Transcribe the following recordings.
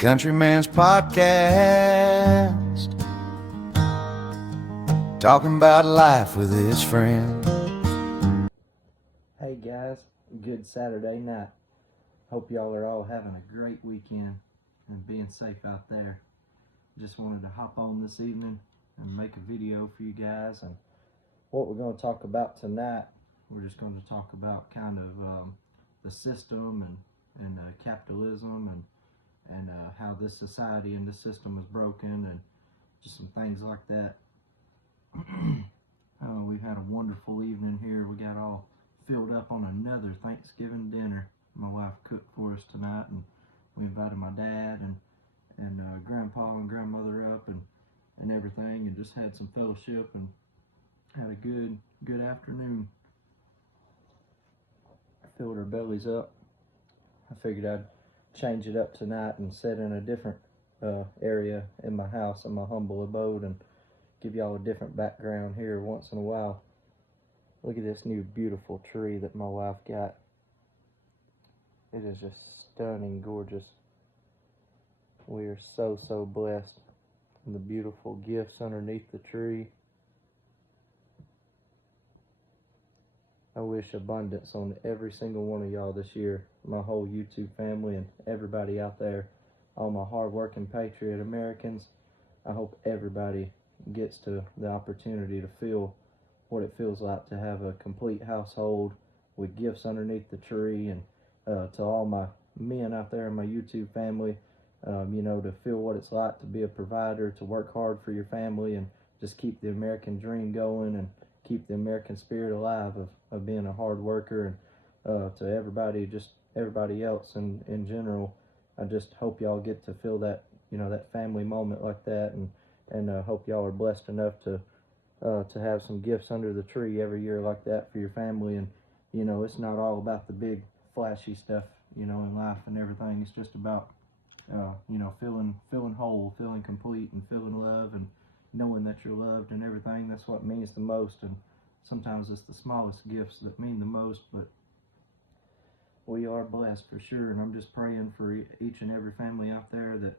Countryman's Podcast, talking about life with his friends. Hey guys, good Saturday night. Hope y'all are all having a great weekend and being safe out there. Just wanted to hop on this evening and make a video for you guys. And what we're going to talk about tonight, we're just going to talk about kind of the system and capitalism and how this society and this system is broken and just some things like that. We've had a wonderful evening here. We got all filled up on another Thanksgiving dinner. My wife cooked for us tonight, and we invited my dad and grandpa and grandmother up and everything, and just had some fellowship and had a good afternoon. Filled our bellies up. I figured I'd change it up tonight and sit in a different area in my house, in my humble abode, and give y'all a different background here once in a while. Look at this new beautiful tree that my wife got. It is just stunning, gorgeous. We are so blessed. And the beautiful gifts underneath the tree. I wish abundance on every single one of y'all this year. My whole YouTube family and everybody out there. All my hard-working patriot Americans. I hope everybody gets to the opportunity to feel what it feels like to have a complete household with gifts underneath the tree, and to all my men out there in my YouTube family, to feel what it's like to be a provider, to work hard for your family and just keep the American dream going and keep the American spirit alive of being a hard worker. And to everybody else in general, I just hope y'all get to feel that, that family moment like that, and hope y'all are blessed enough to have some gifts under the tree every year like that for your family. And it's not all about the big flashy stuff in life and everything. It's just about feeling whole, feeling complete, and feeling love, and knowing that you're loved and everything. That's what means the most. And sometimes it's the smallest gifts that mean the most, but we are blessed for sure. And I'm just praying for each and every family out there that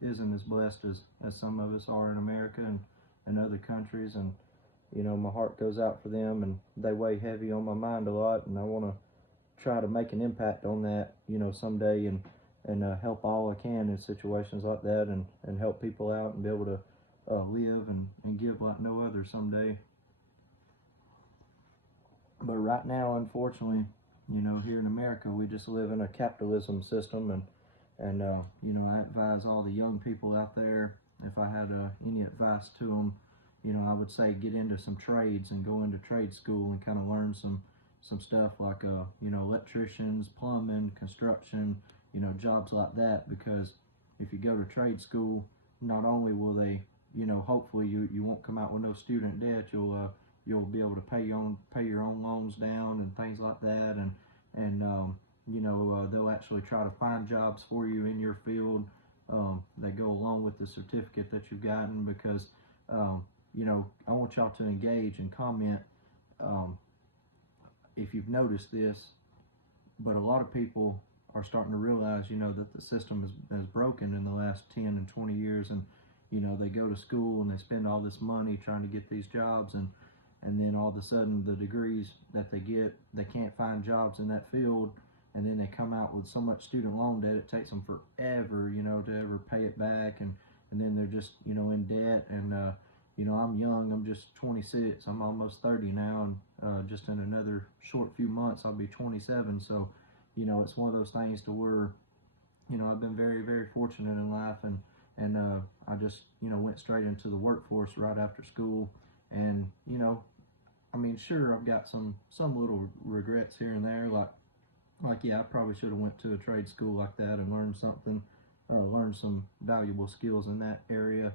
isn't as blessed as some of us are in America and other countries. And my heart goes out for them, and they weigh heavy on my mind a lot, and I want to try to make an impact on that someday, and help all I can in situations like that, and help people out and be able to live and give like no other someday. But right now, unfortunately, here in America, we just live in a capitalism system, and I advise all the young people out there, if I had any advice to them, I would say get into some trades and go into trade school and kind of learn some stuff like electricians, plumbing, construction, jobs like that. Because if you go to trade school, not only will they, hopefully you won't come out with no student debt. You'll be able to pay your own loans down and things like that, and they'll actually try to find jobs for you in your field that go along with the certificate that you've gotten. Because I want y'all to engage and comment if you've noticed this, but a lot of people are starting to realize, that the system is broken in the last 10 and 20 years, and they go to school and they spend all this money trying to get these jobs, and then all of a sudden the degrees that they get, they can't find jobs in that field, and then they come out with so much student loan debt it takes them forever, to ever pay it back, and then they're just, in debt. And I'm young, I'm just 26, I'm almost 30 now, and just in another short few months I'll be 27. So it's one of those things to where I've been very, very fortunate in life, and I just went straight into the workforce right after school. And sure, I've got some little regrets here and there, like yeah, I probably should have went to a trade school like that and learned something, learned some valuable skills in that area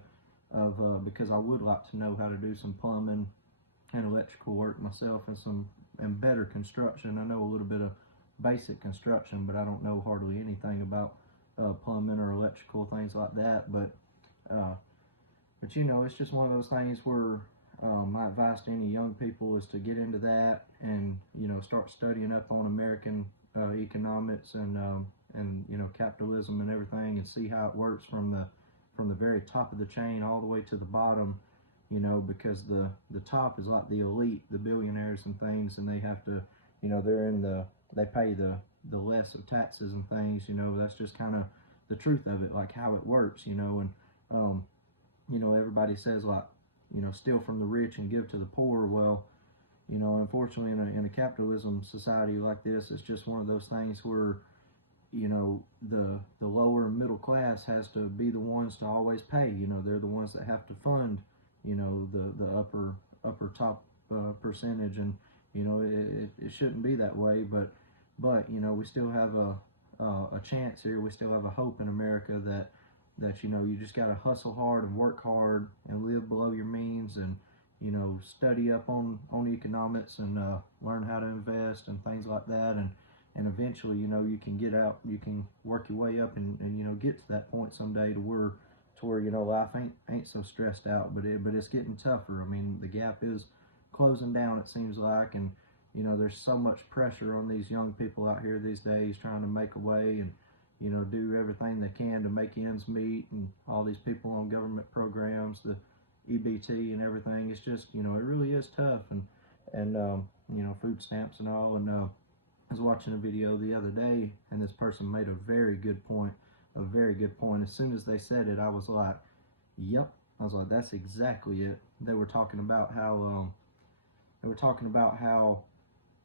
of because I would like to know how to do some plumbing and electrical work myself, and better construction. I know a little bit of basic construction, but I don't know hardly anything about plumbing or electrical, things like that. But it's just one of those things where my advice to any young people is to get into that and start studying up on American economics, and you know, capitalism and everything, and see how it works from the very top of the chain all the way to the bottom, you know, because the top is like the elite, the billionaires and things, and they have to, you know, they pay the less of taxes and things, you know. That's just kind of the truth of it, like how it works, you know. And you know, everybody says, like, you know, steal from the rich and give to the poor. Well, you know, unfortunately, in a capitalism society like this, it's just one of those things where, you know, the lower and middle class has to be the ones to always pay. You know, they're the ones that have to fund, you know, the upper top percentage. And you know, it shouldn't be that way. But you know, we still have a chance here. We still have a hope in America that you know, you just got to hustle hard and work hard and live below your means, and you know, study up on economics, and learn how to invest and things like that. And eventually, you know, you can get out, you can work your way up, and you know, get to that point someday to where you know, life ain't so stressed out. But it's getting tougher. I mean, the gap is closing down, it seems like. And you know, there's so much pressure on these young people out here these days trying to make a way, and you know, do everything they can to make ends meet. And all these people on government programs, the EBT and everything, it's just, you know, it really is tough. And you know, food stamps and all. And I was watching a video the other day, and this person made a very good point. A very good point. As soon as they said it, I was like, yep. I was like, that's exactly it. They were talking about how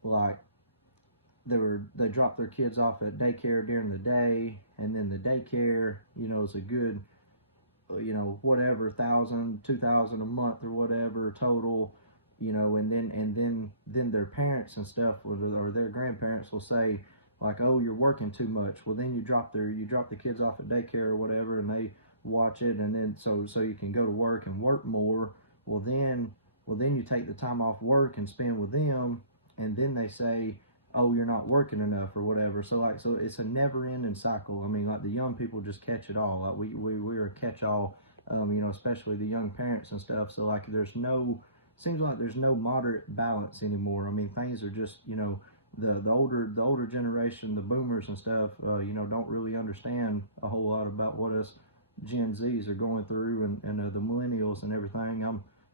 like they dropped their kids off at daycare during the day, and then the daycare, you know, is a good, you know, whatever, 1,000, 2,000 a month or whatever total, you know. And then their parents and stuff, or their grandparents will say, like, oh, you're working too much. Well, then you drop the kids off at daycare or whatever, and they watch it, and then so you can go to work and work more. Well then you take the time off work and spend with them, and then they say, oh, you're not working enough or whatever. So it's a never-ending cycle. I mean, like, the young people just catch it all. Like, we are a catch-all, you know, especially the young parents and stuff. So like, seems like there's no moderate balance anymore. I mean, things are just, you know, the older generation, the boomers and stuff, you know, don't really understand a whole lot about what us Gen Zs are going through, and the millennials and everything.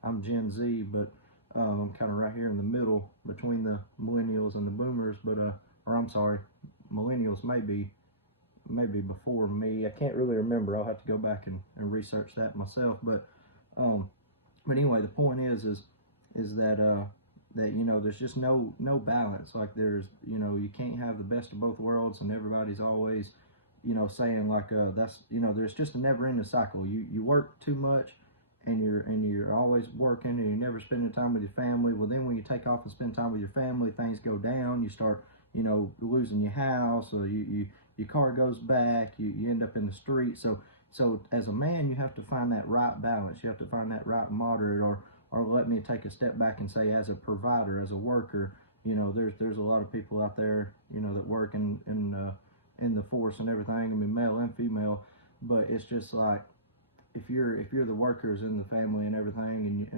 I'm Gen Z, but I'm kind of right here in the middle between the millennials and the boomers. But or I'm sorry, millennials maybe before me. I can't really remember. I'll have to go back and research that myself. But anyway, the point is that that, you know, there's just no balance. Like, there's, you know, you can't have the best of both worlds, and everybody's always, you know, saying like, that's, you know, there's just a never-ending cycle. You work too much, and you're always working, and you're never spending time with your family. Well, then when you take off and spend time with your family, things go down. You start, you know, losing your house, or your car goes back. You end up in the street. So as a man, you have to find that right balance. You have to find that right moderate, or let me take a step back and say, as a provider, as a worker, you know, there's a lot of people out there, you know, that work in the force and everything. I mean, male and female. But it's just like, if you're the workers in the family and everything,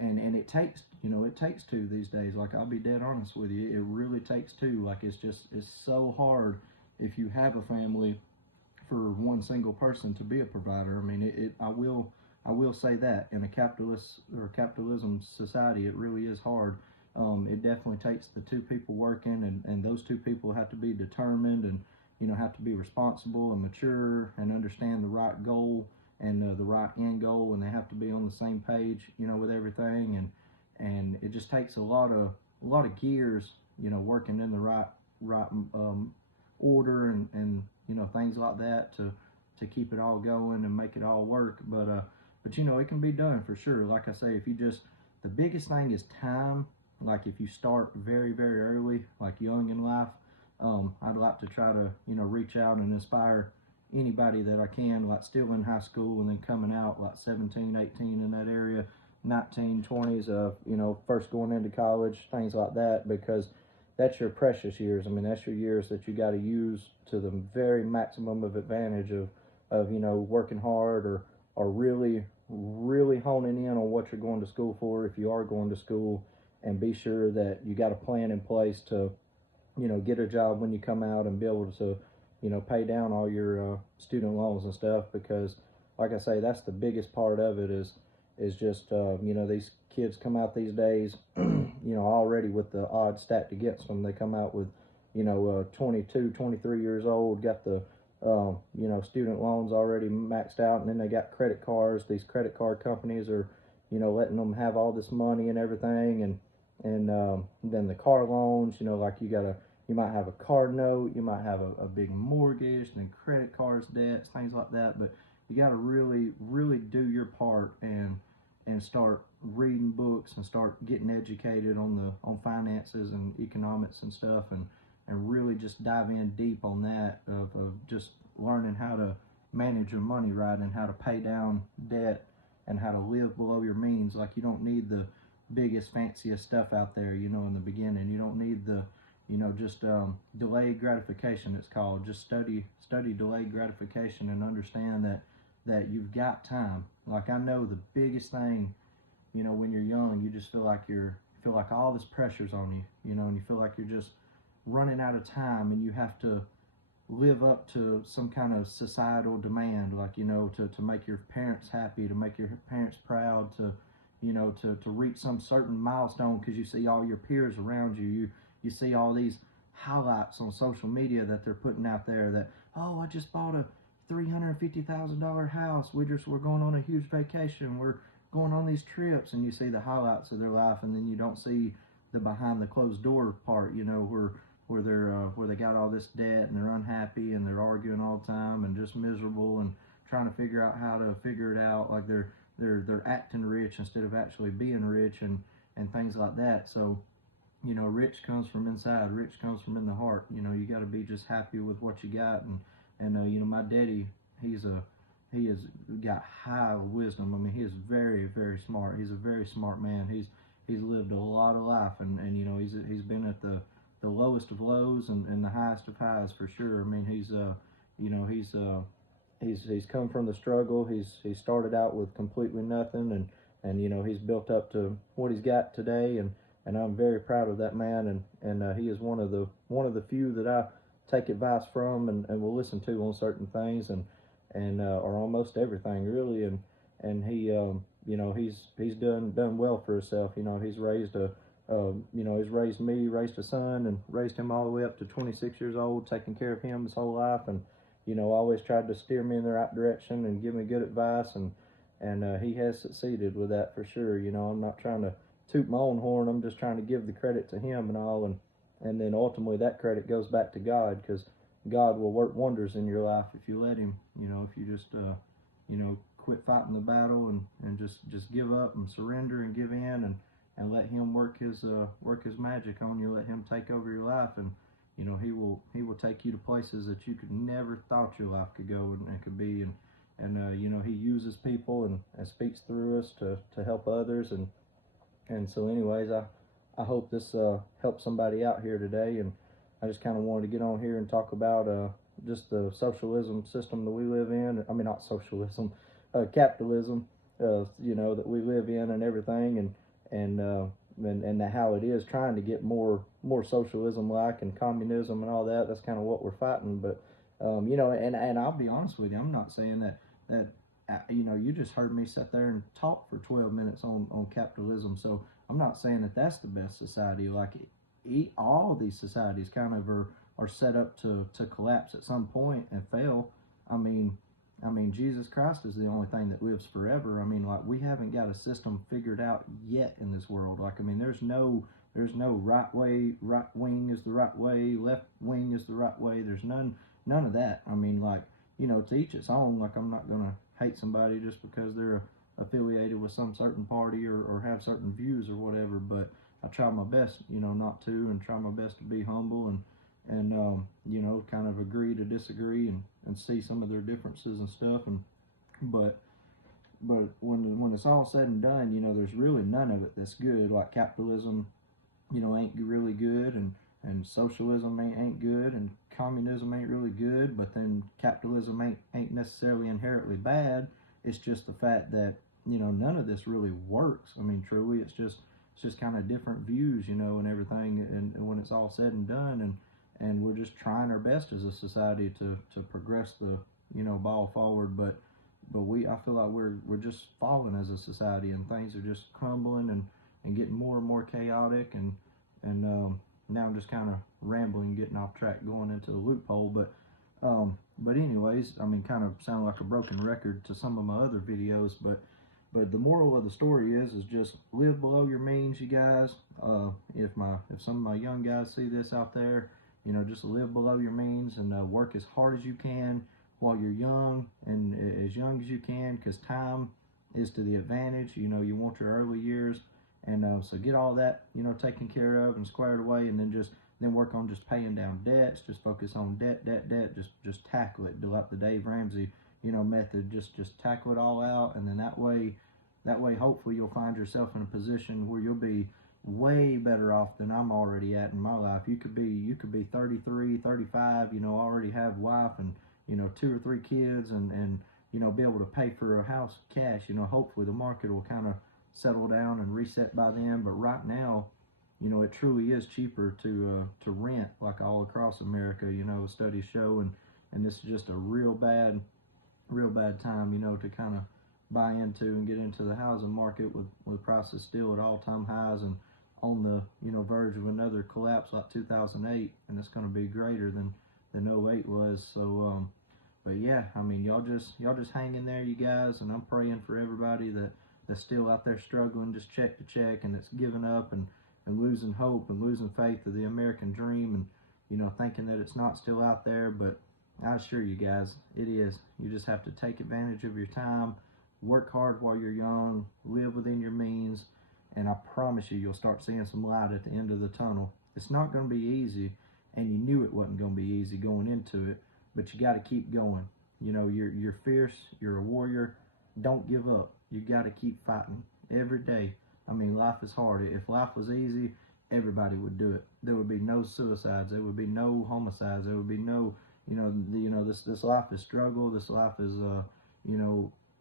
and it takes, you know, it takes two these days. Like, I'll be dead honest with you, it really takes two. Like, it's so hard if you have a family for one single person to be a provider. I mean, I will say that in a capitalism society, it really is hard. It definitely takes the two people working, and those two people have to be determined, and, you know, have to be responsible and mature and understand the right goal, and the right end goal, and they have to be on the same page, you know, with everything. And it just takes a lot of gears, you know, working in the right order, and you know, things like that, to keep it all going and make it all work. But you know, it can be done for sure. Like I say, the biggest thing is time. Like, if you start very, very early, like young in life, I'd like to try to, you know, reach out and inspire anybody that I can, like still in high school, and then coming out like 17, 18, in that area, 19, 20s, you know, first going into college, things like that, because that's your precious years. I mean, that's your years that you got to use to the very maximum of advantage of, you know, working hard, or really, really honing in on what you're going to school for, if you are going to school, and be sure that you got a plan in place to, you know, get a job when you come out, and be able pay down all your student loans and stuff, because like I say, that's the biggest part of it is just these kids come out these days already with the odds stacked against them. They come out with 22, 23 years old, got the student loans already maxed out, and then they got credit cards. These credit card companies are letting them have all this money and everything, and then the car loans, like you might have a car note, you might have a big mortgage, and credit cards, debts, things like that. But you got to really, really do your part and start reading books and start getting educated on finances and economics and stuff, and really just dive in deep on that of just learning how to manage your money right, and how to pay down debt, and how to live below your means. Like, you don't need the biggest, fanciest stuff out there, in the beginning. You don't need the, just delayed gratification, it's called. Just study delayed gratification, and understand that you've got time. Like, I know the biggest thing, when you're young, you just feel like all this pressure's on you, and you feel like you're just running out of time, and you have to live up to some kind of societal demand, like, to make your parents happy, to make your parents proud, to reach some certain milestone, because you see all your peers around you see all these highlights on social media that they're putting out there, that, oh, I just bought a $350,000 house, we're going on a huge vacation, we're going on these trips, and you see the highlights of their life, and then you don't see the behind the closed door part, where they got all this debt, and they're unhappy, and they're arguing all the time, and just miserable, and trying to figure out how to figure it out. Like, they're acting rich instead of actually being rich, and things like that. So rich comes from inside, rich comes from in the heart. You got to be just happy with what you got. And my daddy, he has got high wisdom. I mean, he is very, very smart. He's a very smart man. He's lived a lot of life, and he's been at the lowest of lows, and the highest of highs, for sure. I mean, he's come from the struggle. He started out with completely nothing, and he's built up to what he's got today, and I'm very proud of that man, and he is one of the few that I take advice from, and will listen to on certain things, or almost everything, really. And he's done well for himself. He's raised he's raised me, raised a son, and raised him all the way up to 26 years old, taking care of him his whole life, and always tried to steer me in the right direction and give me good advice, and he has succeeded with that, for sure. I'm not trying to toot my own horn. I'm just trying to give the credit to him and all, and then ultimately that credit goes back to God, because God will work wonders in your life if you let him. If you just quit fighting the battle, and just give up and surrender and give in, and let him work his magic on you. Let him take over your life, and he will take you to places that you could never thought your life could go, and could be. And he uses people, and speaks through us to help others, and so anyways, I hope this helps somebody out here today. And I just kind of wanted to get on here and talk about just the socialism system that we live in. I mean, not socialism, capitalism, that we live in, and everything, and how it is trying to get more socialism like, and communism and all that. That's kind of what we're fighting. But and I'll be honest with you, I'm not saying that you just heard me sit there and talk for 12 minutes on capitalism. So I'm not saying that that's the best society. Like, all these societies kind of are set up to collapse at some point and fail. I mean, Jesus Christ is the only thing that lives forever. I mean, like, we haven't got a system figured out yet in this world. Like, I mean, there's no right way, right wing is the right way, left wing is the right way. There's none of that. I mean, like, to each its own. Like, I'm not gonna hate somebody just because they're affiliated with some certain party, or have certain views or whatever. But I try my best, not to, and try my best to be humble, and kind of agree to disagree, and see some of their differences and stuff. But when it's all said and done, there's really none of it that's good. Like, capitalism, ain't really good, and socialism ain't good, and communism ain't really good. But then capitalism ain't necessarily inherently bad. It's just the fact that none of this really works. I mean, truly, it's just kind of different views, and everything. And when it's all said and done, and we're just trying our best as a society to progress the ball forward. But I feel like we're just falling as a society, and things are just crumbling and getting more and more chaotic. And now I'm just kind of rambling, getting off track, going into the loophole. But anyways, I mean, kind of sound like a broken record to some of my other videos, but the moral of the story is just live below your means, you guys. If some of my young guys see this out there, just live below your means and work as hard as you can while you're young, and as young as you can, because time is to the advantage. You want your early years, and so get all that taken care of and squared away, and then work on just paying down debts. Just focus on debt. Just tackle it. Do like the Dave Ramsey method. Just tackle it all out, and then that way hopefully you'll find yourself in a position where you'll be way better off than I'm already at in my life. You could be 33, 35, already have wife and 2 or 3 kids, and be able to pay for a house cash. Hopefully the market will kind of settle down and reset by then. But right now, it truly is cheaper to rent, like all across America. Studies show, and this is just a real bad time, to kind of buy into and get into the housing market with prices still at all-time highs and on the verge of another collapse like 2008, and it's going to be greater than '08 was. So but yeah, I mean, y'all just hang in there, you guys, and I'm praying for everybody that's still out there struggling just check to check, and that's giving up and losing hope and losing faith of the American dream, and thinking that it's not still out there. But I assure you guys, it is. You just have to take advantage of your time, work hard while you're young, live within your means, and I promise you'll start seeing some light at the end of the tunnel. It's not going to be easy, and you knew it wasn't going to be easy going into it, but you got to keep going. You're fierce, you're a warrior. Don't give up. You got to keep fighting every day. I mean, life is hard. If life was easy, everybody would do it. There would be no suicides. There would be no homicides. There would be no, this life is struggle. This life is,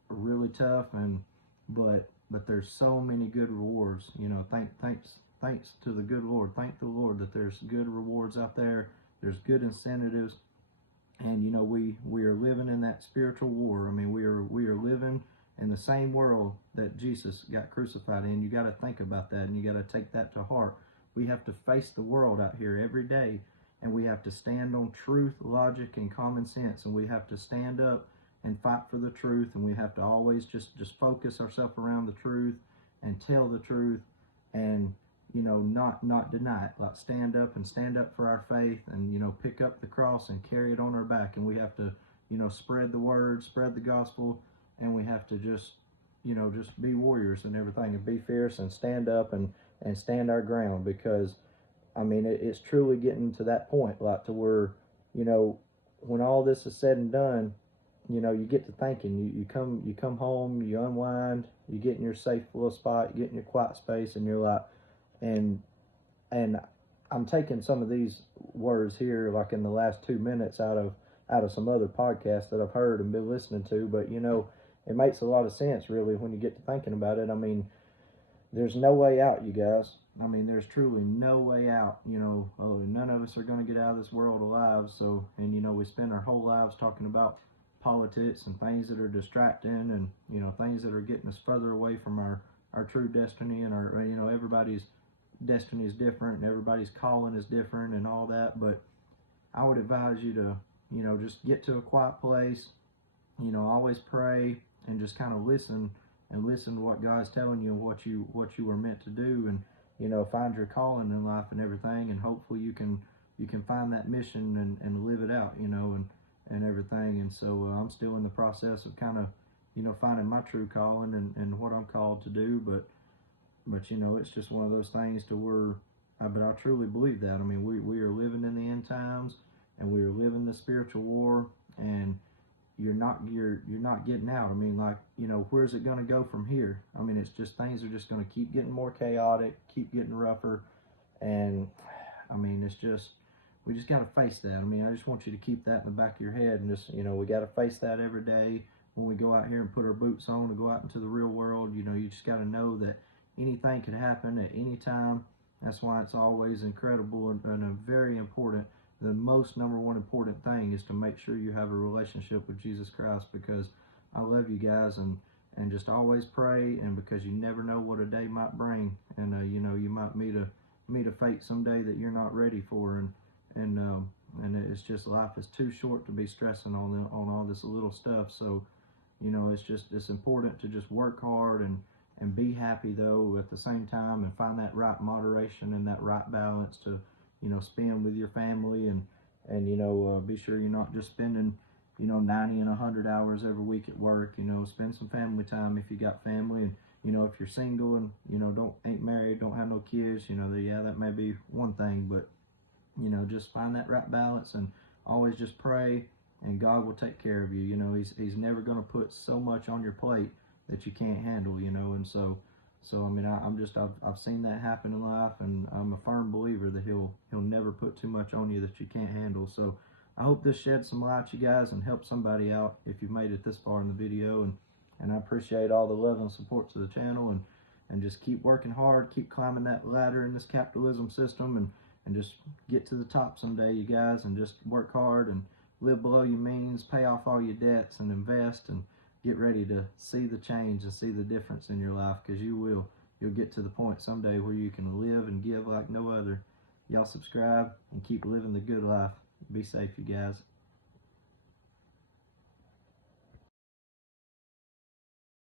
really tough, but there's so many good rewards. Thanks to the good Lord. Thank the Lord that there's good rewards out there. There's good incentives, and we are living in that spiritual war. I mean, we are living in the same world that Jesus got crucified in. You got to think about that, and you got to take that to heart. We have to face the world out here every day, and we have to stand on truth, logic, and common sense, and we have to stand up and fight for the truth, and we have to always just focus ourselves around the truth and tell the truth, and not deny it. Like stand up for our faith, and pick up the cross and carry it on our back. And we have to spread the word, spread the gospel, and we have to just be warriors and everything, and be fierce and stand up and stand our ground. Because I mean, it's truly getting to that point, like to where when all this is said and done, you get to thinking, you come home, you unwind, you get in your safe little spot, you get in your quiet space, and you're like, and I'm taking some of these words here, like in the last 2 minutes, out of some other podcasts that I've heard and been listening to, but it makes a lot of sense really when you get to thinking about it. I mean, there's no way out, you guys. I mean, there's truly no way out. None of us are going to get out of this world alive. So, and we spend our whole lives talking about politics and things that are distracting, and things that are getting us further away from our true destiny, and our everybody's destiny is different, and everybody's calling is different, and all that. But I would advise you to just get to a quiet place, always pray, and just kind of listen to what God's telling you and what you were meant to do, and find your calling in life and everything, and hopefully you can find that mission and live it out, and everything. And so I'm still in the process of kind of finding my true calling and what I'm called to do, but it's just one of those things to where but I truly believe that. I mean, we are living in the end times, and we are living the spiritual war, and you're not getting out. I mean, like, where's it going to go from here? I mean, it's just, things are just going to keep getting more chaotic, keep getting rougher, and I mean, it's just, we just got to face that. I mean, I just want you to keep that in the back of your head, and just, we got to face that every day when we go out here and put our boots on to go out into the real world. You just got to know that anything could happen at any time. That's why it's always incredible and a very important the most number one important thing is to make sure you have a relationship with Jesus Christ, because I love you guys, and just always pray, and because you never know what a day might bring, and you know, you might meet a fate someday that you're not ready for, and it's just, life is too short to be stressing on all this little stuff. So you know, it's important to just work hard and be happy though at the same time, and find that right moderation and that right balance to, you know, spend with your family, and you know, be sure you're not just spending, you know, 90 and 100 hours every week at work. You know, spend some family time if you got family, and you know, if you're single and, you know, ain't married, don't have no kids, you know, yeah, that may be one thing, but you know, just find that right balance, and always just pray, and God will take care of you. You know, he's never going to put so much on your plate that you can't handle, you know. And so I mean, I've seen that happen in life, and I'm a firm believer that he'll never put too much on you that you can't handle. So I hope this sheds some light, you guys, and help somebody out if you've made it this far in the video. And I appreciate all the love and support to the channel, and just keep working hard, keep climbing that ladder in this capitalism system, and just get to the top someday, you guys, and just work hard and live below your means, pay off all your debts, and invest, and get ready to see the change and see the difference in your life, because you will. You'll get to the point someday where you can live and give like no other. Y'all subscribe and keep living the good life. Be safe, you guys.